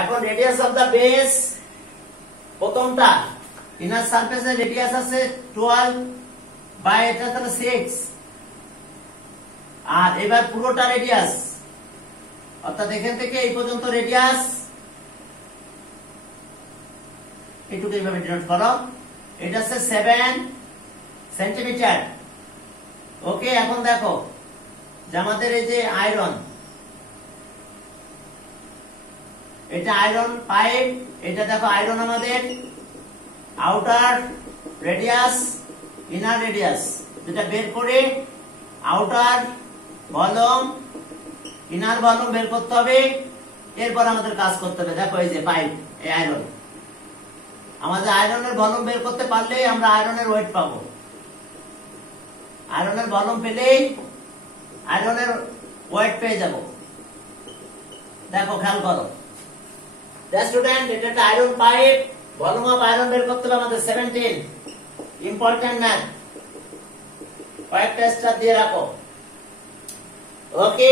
এখন radius of দা বেস প্রথমটা ইনার সারফেসের রেডিয়াস আছে 12 বাই এটা তাহলে 6 আর এবার পুরোটা রেডিয়াস অর্থাৎ এখান থেকে এই পর্যন্ত রেডিয়াস এটুকু এইভাবে ডিনোট করো এটা হচ্ছে 7 সেন্টিমিটার। ওকে এখন দেখো যে আমাদের এই যে আয়রন এটা আয়রন পাইপ এটা দেখো আয়রন আমাদের আউটার রেডিয়াস ইনার রেডিয়াস যেটা বের করে আউটার ভলিউম ইনার ভলিউম বের করতে হবে। এরপর আমাদের কাজ করতে হবে দেখো এই যে পাইপ এই আয়রন আমাদের আয়রনের ভলিউম বের করতে পারলেই আমরা আয়রনের ওয়েট পাবো। আয়রনের ভলিউম পেলেই আয়রনের ওয়েট পেয়ে যাব। দেখো খেয়াল করো স্টুডেন্ট এটা একটা iron pipe volume of iron বের করতে হবে আমাদের 17 ইম্পর্টেন্ট ম্যাথ কয়েকটা স্টার দিয়ে রাখো। ওকে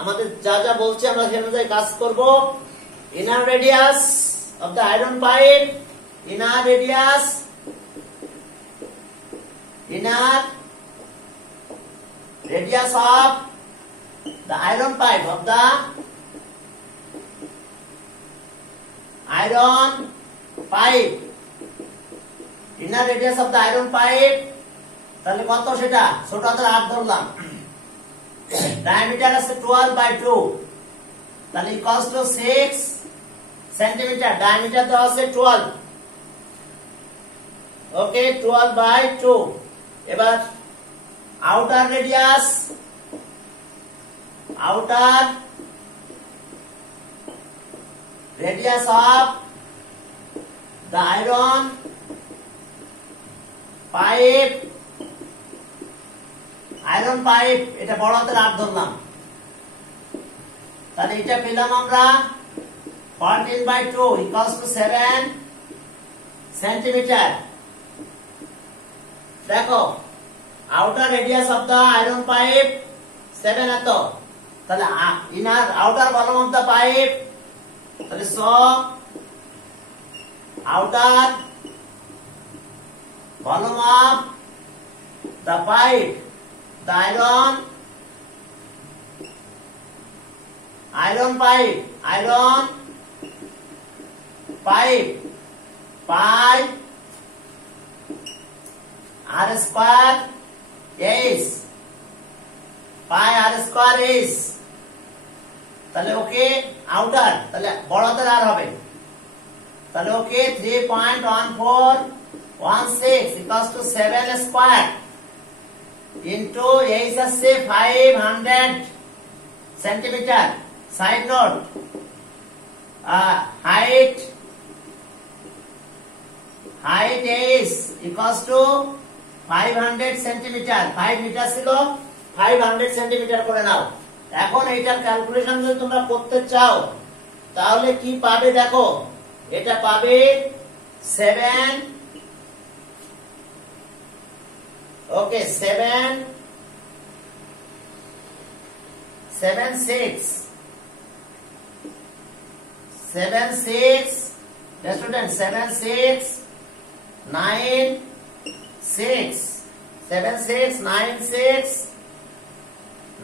আমাদের যা যা বলছে আমরা সেই অনুযায়ী কাজ করব। Inner radius of the iron pipe inner radius of the iron pipe of the iron pipe inner radius of the iron pipe তাহলে কত সেটা ছোট হাতের 8 ধরলাম ডায়ামিটার আছে 12 বাই 2 তাহলে ইকুয়ালস টু 6 সেন্টিমিটার ডায়ামিটার দেওয়া আছে 12 ওকে 12 বাই 2 এবার outer radius of the iron pipe এটা বড় হাতের 8 ধরলাম তাহলে এটা পেলাম আমরা 14 বাই 2 ইকুয়ালস টু 7 সেন্টিমিটার। দেখো outer radius of the iron pipe 7 এত তাহলে inner outer volume of the pipe তাহলে outer volume of the pipe the iron pipe pi r square is pi r square is তাহলে ওকে আউটার তাহলে বড় হাতের আর হবে তাহলে ওকে 3.1416 equals to 7 square into h আছে 500 centimetre. Side note height is equals to 500 centimetre 5 metre ছিল 500 সেন্টিমিটার করে নাও। এখন এইটার ক্যালকুলেশন যদি তোমরা করতে চাও তাহলে কি পাবে দেখো এটা পাবে 7 ওকে 7 6 স্টুডেন্ট 7 6 9 6 7 6 9 6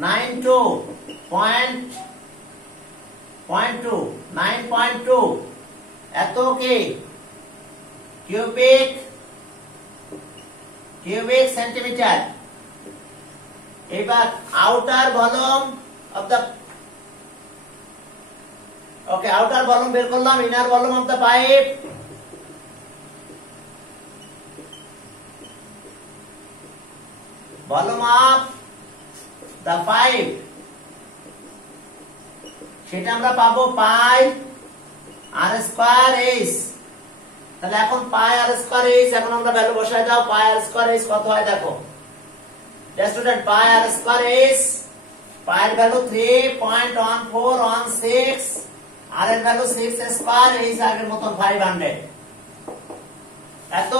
9 2 9.2 এত কি কিউবিক সেন্টিমিটার। এবার outer volume of the okay outer volume বের করলাম inner volume of the pipe volume of the pipe সেটা আমরা পাবো পাই আর স্কয়ার এইচ। তাহলে এখন পাই আর স্কয়ার এইচ এখন আমরা ভ্যালু বসাই দাও পাই আর স্কয়ার এইচ কত হয় দেখো স্টুডেন্ট পাই আর স্কয়ার এইচ পাই এর ভ্যালু 3.1416 আর এর ভ্যালু 6 স্কয়ার এইচ আগের মতন 500 এত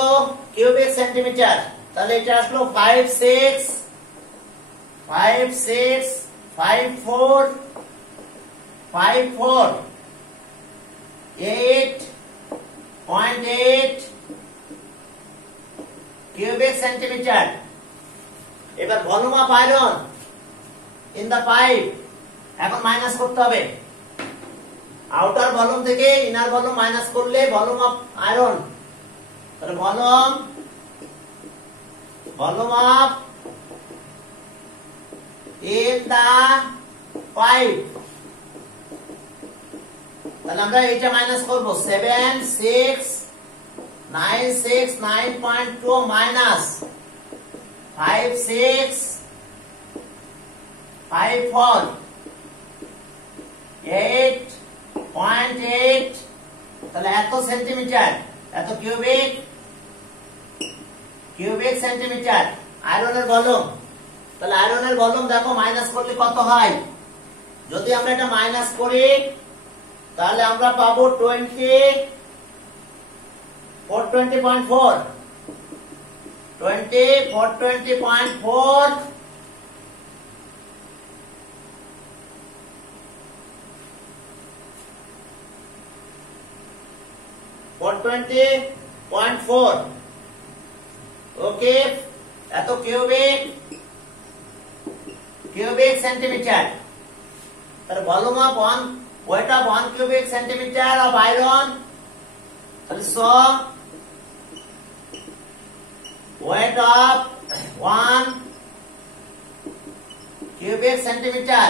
কিউবিক সেন্টিমিটার। তাহলে এটা আসলো 5 6 5 4 5 4 8.8 cubic centimeter. এবার volume of iron in the pipe এখন মাইনাস করতে হবে। আউটার ভলিউম থেকে ইনার ভলিউম মাইনাস করলে ভলিউম অফ আয়রন, তাহলে volume of in the pipe, তাহলে আমরা এটা মাইনাস করব 7 6 9 6 9.2 মাইনাস 5 6 5 4 8.8, তাহলে এত সেন্টিমিটার, এত কিউবিক সেন্টিমিটার আয়রনের ভলিউম। তাহলে আয়রনের ভলিউম দেখো মাইনাস করলে কত হয়, যদি আমরা এটা মাইনাস করি তাহলে আমরা পাবো 420.4 420.4 ওকে, এত কিউবিক সেন্টিমিটার। তাহলে volume of weight of 1 cubic centimeter of iron, so weight of 1 cubic centimeter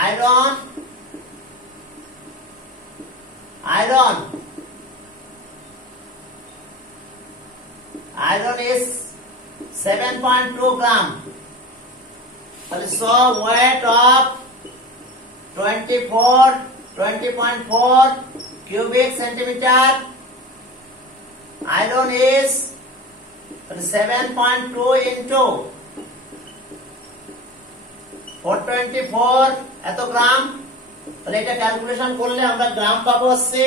iron is 7.2 gram. So weight of 20.4 cubic centimeter iron is 7.2 into 424 এত গ্রাম। তাহলে এটা ক্যালকুলেশন করলে আমরা গ্রাম পাবো হচ্ছে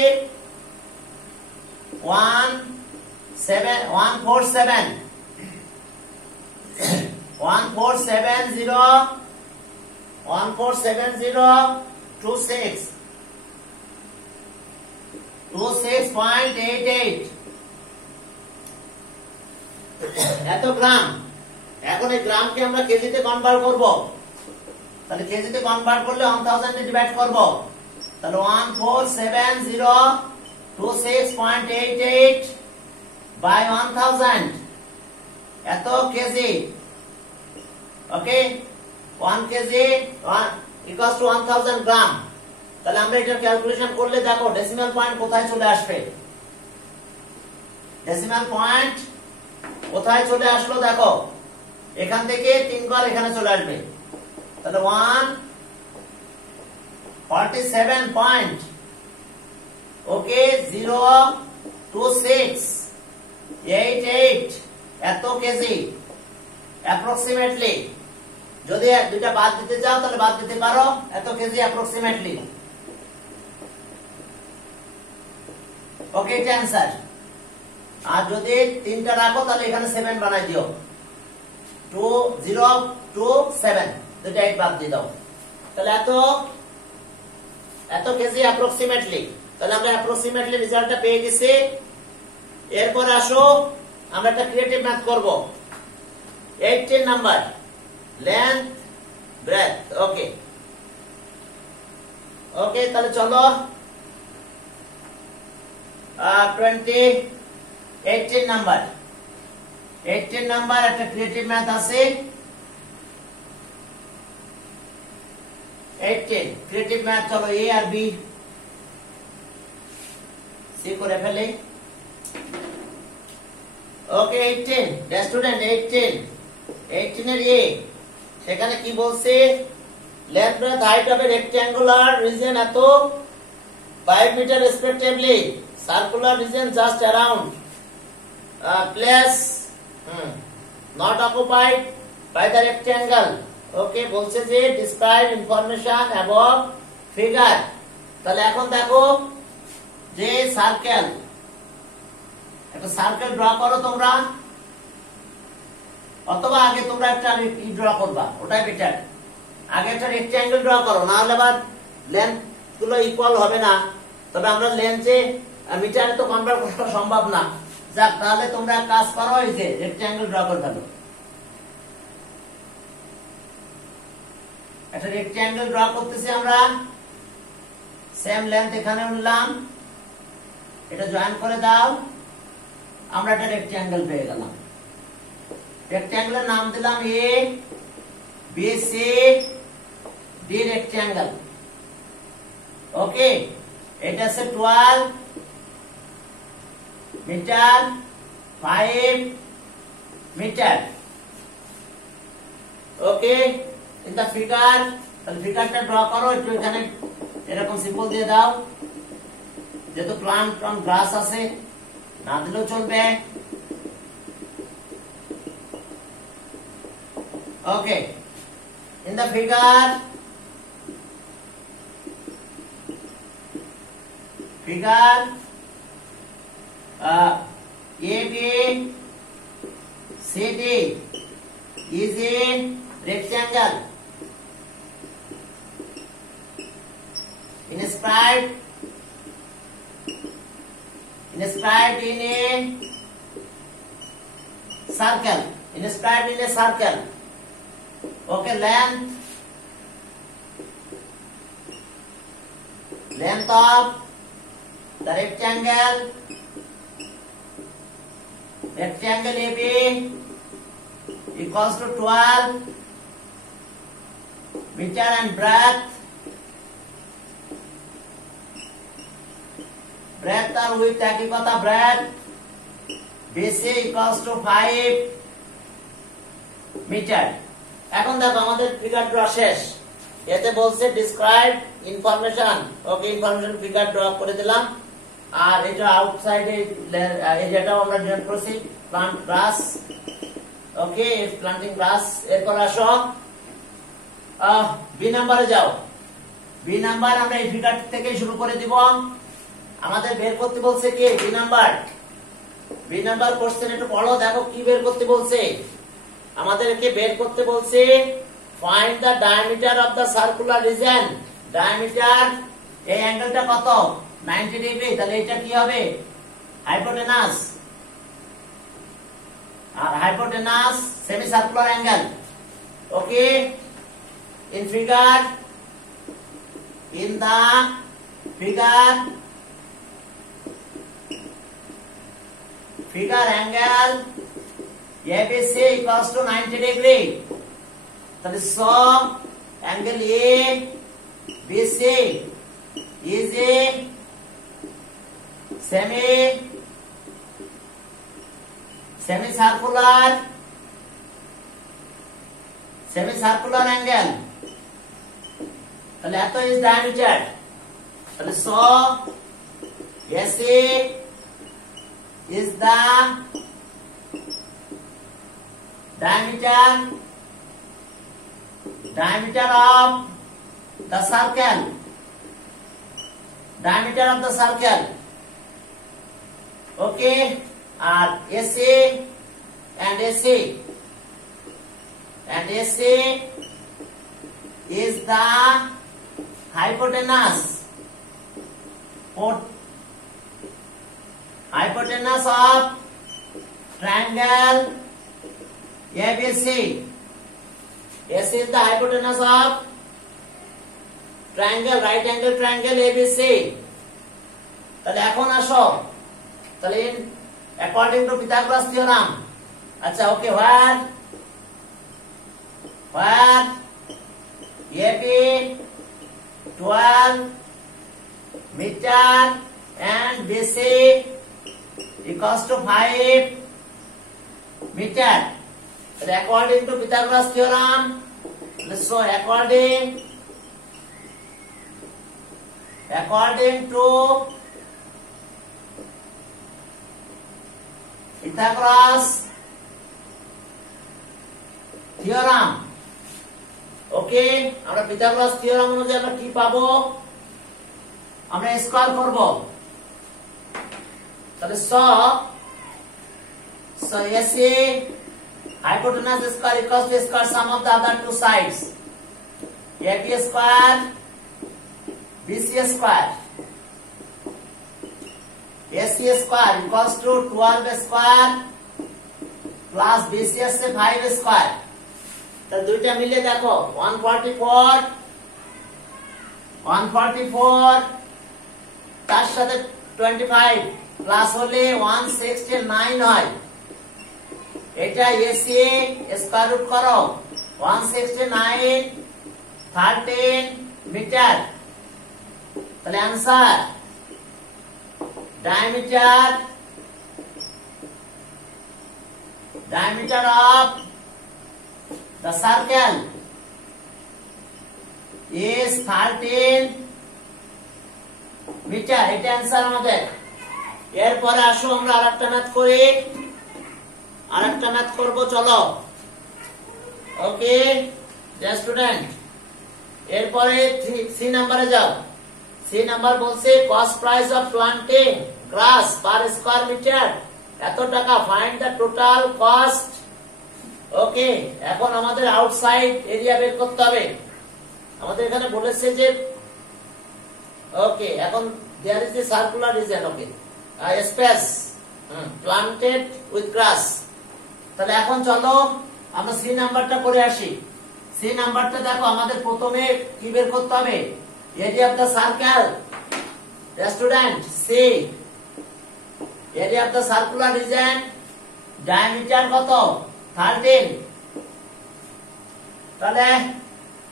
26.88 এত গ্রাম। এখন এই গ্রামকে আমরা কেজিতে কনভার্ট করব, তাহলে কেজিতে কনভার্ট করলে 1000 দিয়ে ডিভাইড করব, তাহলে 147026.88 বাই 1000 এত কেজি। ওকে, 1 কেজি ইকুয়ালস টু 1000 গ্রাম। তাহলে আমরা এটা ক্যালকুলেশন করলে দেখো ডেসিমাল পয়েন্ট কোথায় চলে আসবে, ডেসিমাল পয়েন্ট কোথায় চলে আসলো দেখো, এখান থেকে 3 বার এখানে চলে আসবে, তাহলে 147 পয়েন্ট ওকে 02688 এত কেজি অ্যাপ্রক্সিমেটলি। যদি দুইটা বাদ দিতে চাও তাহলে বাদ দিতে পারো, এত কেজি অ্যাপ্রক্সিমেটলি। ওকে, এটা অ্যান্সার। আর যদি 3টা রাখো তাহলে এখানে 7 বানাই দিও, 2027 দুইটা 8 বাদ দিয়ে দাও, তাহলে এত কেজি অ্যাপ্রক্সিমেটলি। তাহলে আমরা অ্যাপ্রক্সিমেটলি রেজাল্টটা পেয়ে গেছি। এরপর আসো আমরা একটা ক্রিয়েটিভ ম্যাথ করব। 18 নাম্বার লেন্থ ব্রেথ। ওকে ওকে, তাহলে চলো 18 নাম্বার একটা ক্রিয়েটিভ ম্যাথ আছে। 18 ক্রিয়েটিভ ম্যাথ, চলো এ আর বি সি করে ফেলে। ওকে 18 স্টুডেন্ট 18 এর এ, সেখানে কি বলছে, length breadth height of a rectangular region এত 5 metre respectively, circular region just around place not occupied by the rectangle. Okay, বলছে যে describe information above figure। তাহলে এখন দেখো যে সার্কেল, একটা সার্কেল ড্র করো তোমরা, অথবা আগে তোমরা একটা ড্র করবা, ওটাই বেটার। আগে একটা রেক্ট্যাঙ্গেল ড্র করো, না হলে আবার লেন্থ গুলো ইকুয়াল হবে না, তবে আমরা লেন্সে মিটারে তো কনভার্ট করা সম্ভব না। যাক, তাহলে তোমরা কাজ করো, এই যে রেক্ট্যাঙ্গেল ড্র করে ফেলো। একটা রেক্ট্যাঙ্গেল ড্র করতেছি আমরা, সেম লেন্থ এখানে নিলাম, এটা জয়েন করে দাও, আমরা একটা রেক্ট্যাঙ্গেল পেয়ে গেলাম। রেক্ট্যাঙ্গেলের নাম দিলাম A B C D rectangle. Okay, এটা আছে 12 metre 5 metre. Okay, in the figure, তাহলে ফিগারটা ড্র করো, একটু এখানে এরকম সিম্বল দিয়ে দাও, যেহেতু প্লান্ট অন গ্রাস আছে, না দিলেও চলবে। Okay, in the figure AB CD is a rectangle inscribed in a circle. Okay, length of the rectangle AB equals to 12 meter and breadth or width একই কথা, breadth BC equals to 5 metre. এখন দেখো আমাদের figure draw শেষ। এতে বলছে describe information. Okay, information figure draw করে দিলাম। আর এটা আউটসাইডে যেটাও আমরা ডিনোট করছি প্লান্ট গ্রাস। ওকে, প্লান্টিং গ্রাস। এরপর আসো বি নাম্বারে যাও। বি নাম্বার আমরা এই ফিগার থেকে শুরু করে দিব। আমাদের বের করতে বলছে কি B number. B number question একটু পড়ো, দেখো কি বের করতে বলছে। আমাদেরকে বের করতে বলছে find the diameter of the circular region. Diameter, এই অ্যাঙ্গেলটা কত? 90 ডিগ্রি। তাহলে এটা কি হবে? হাইপোটেনাস। আর hypotenuse semi circular angle. Okay, in the figure angle ABC equals to 90 degree. তাহলে so angle ABC is a semicircular angle. তাহলে এত is diameter. তাহলে so AC is the diameter of the circle. Okay, and AC is the hypotenuse of triangle ABC. AC is the hypotenuse of triangle, right angle triangle ABC. তাহলে এখন আসো, তাহলে according to Pythagoras theorem, আচ্ছা ওকে, where AB 12 meter and BC equals to 5 meter. According to Pythagoras theorem, so according to Pythagoras theorem, ওকে, আমরা Pythagoras theorem অনুযায়ী আমরা কি পাবো? আমরা স্কয়ার করব। তাহলে so AC hypotenuse square equals to square sum of the other two sides. AB square BC square. AC square equals to 12 square plus BC से 5 square। तो দুইটা মিলে দেখো 144 তার সাথে 25 প্লাস হলে 169 হয়। এটা এসি স্কয়ার রুট করো 169 13 মিটার। তাহলে answer diameter of the circle is 13 metre. এটা आंसर আমাদের। এরপরে আসো আমরা আরেকটা ম্যাথ করি, আরেকটা ম্যাথ করব চলো। ওকে স্টুডেন্ট, এরপরে সি নাম্বারে যাও। সি নাম্বার বলছে cost price of planting grass per square metre এত টাকা, find the total cost. Okay, এখন আমাদের আউটসাইড এরিয়া বের করতে হবে। আমাদের এখানে বলেছে যে ওকে এখন there is a circular region, okay space planted with grass. তাহলে এখন চলো আমরা সি নাম্বারটা করে আসি। সি নাম্বারটা দেখো আমাদের প্রথমে কি বের করতে হবে, area of the circle. Student see area of the circular region, diameter কত 13। তাহলে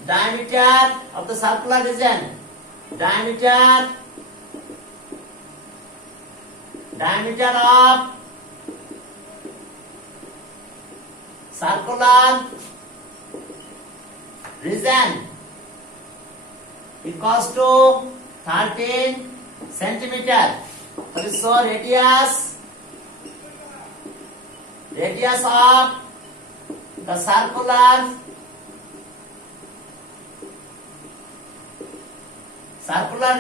diameter of the circular region, diameter of circular region equals to 13 centimeter. So radius of the circular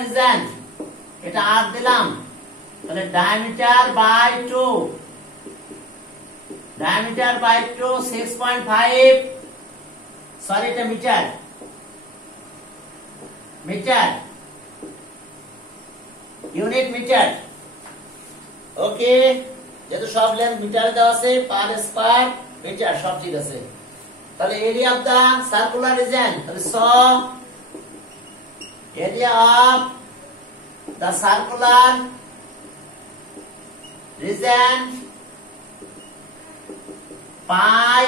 region এটা আর দিলাম। তাহলে ডায়ামিটার বাই 2 6.5, সরি এটা metre unit metre. ওকে, যেহেতু সব লেন্থ মিটারে দেওয়া আছে, পার স্কয়ার মিটার সব ঠিক আছে। তাহলে area of the circular region, তাহলে স area of the circular region pi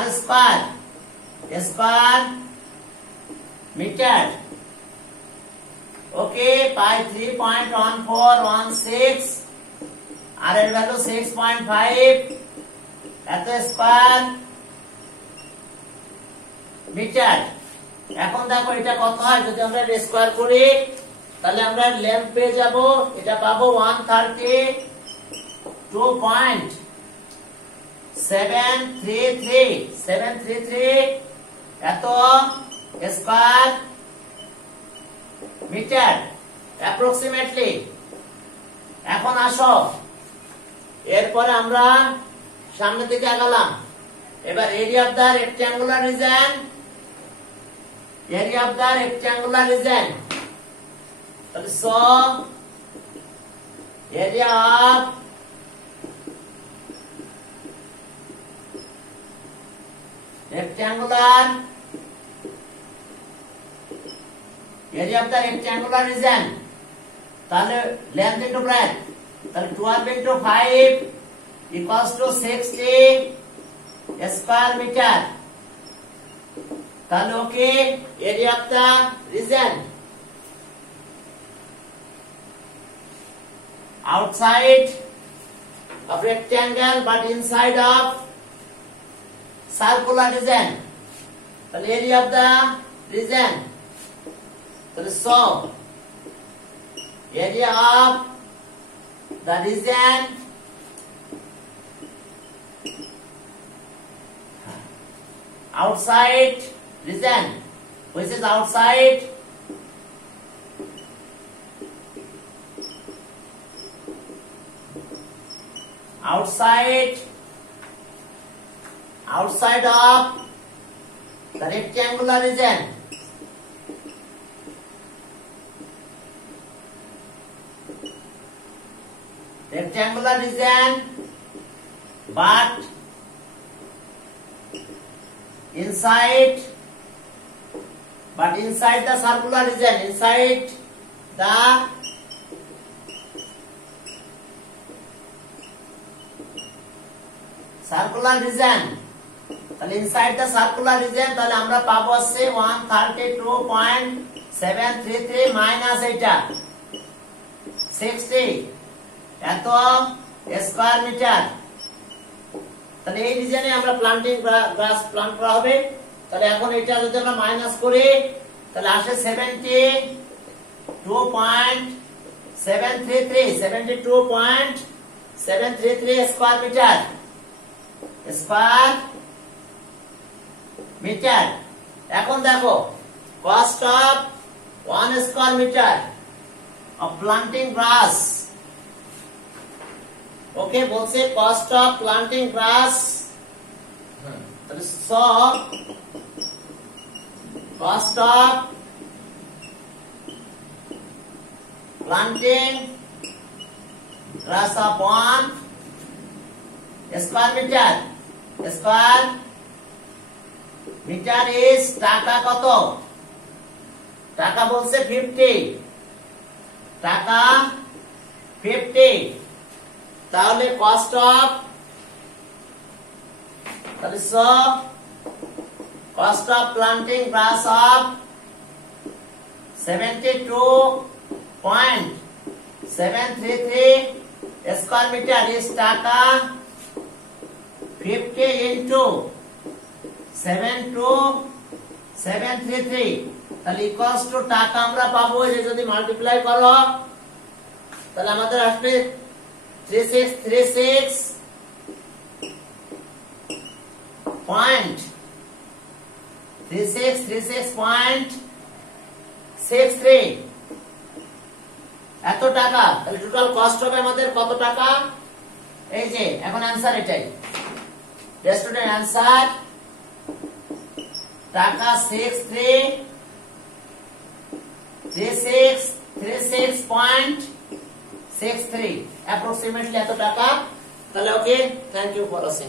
r square meter। okay, pi 3.1416 r এর ভ্যালু 6.5 এত স্কয়ার মিটার। এখন দেখো এটা কত হয়, যদি আমরা স্কয়ার করি তাহলে আমরা লেন্থ পেয়ে যাব, এটা পাবো 132.733 এত স্কয়ার মিটার অ্যাপ্রক্সিমেটলি। এখন আসো এরপরে আমরা সামনের দিকে আগালাম। এবার area of the rectangular region, area of the rectangular region, so area of rectangular region, তাহলে length into breadth, তাহলে 12 into 5 equals to 60 square meter। তাহলে okay, area of the region outside of rectangle but inside of circular region, তাহলে area of the region, তাহলে so area of the region outside region, which is outside of the rectangular region, rectangular region, but inside the circular region, inside the circular region, তাহলে inside the circular region, তাহলে আমরা পাবো হচ্ছে 132.733 মাইনাস এটা 60 এত square metre. তাহলে এই রিজিয়নে আমরা প্লান্টিং গাছ প্লান্ট করা হবে। তাহলে এখন এটা যদি আমরা মাইনাস করি তাহলে আসে 72.733 স্কয়ার মিটার। এখন দেখো cost of 1 square metre of planting grass, okay বলছে cost of planting grass, so cost of planting grass of 1 square metre is টাকা কত? টাকা বলছে 50 টাকা 50। তাহলে কস্ট অফ, তাহলে cost of planting grass of 72.733 square metre is টাকা 50 into 72733, তাহলে ইকুয়ালস টু টাকা আমরা পাবো যে যদি মাল্টিপ্লাই করো তাহলে আমাদের আসবে 36.63 এত টাকা। তাহলে টোটাল কস্ট হবে আমাদের কত টাকা? এই যে এখন आंसर এটাই স্টুডেন্ট, आंसर টাকা 36.63 অ্যাপ্রক্সিমেটলি এত টাকা। তাহলে ওকে, থ্যাংক ইউ ফর ওয়াচিং।